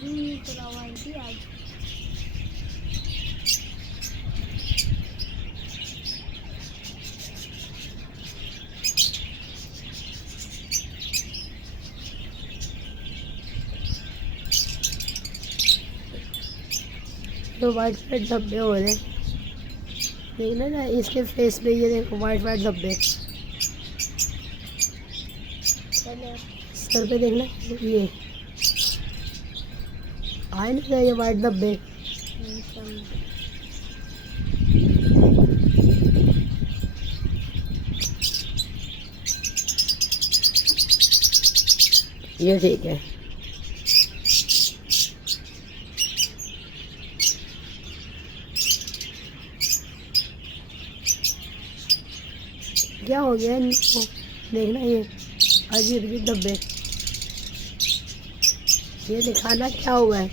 भी करवाई थी आज। तो वाइट वाइट धब्बे हो रहे, देखना ना इसके फेस पे, ये देखो वाइट वाइट धब्बे सर पे, देखना ये आए नहीं रहे ये वाइट धब्बे। ये ठीक है। क्या हो गया इनको, देखना ये अजीब अजीब धब्बे, ये दिखाना क्या हुआ है।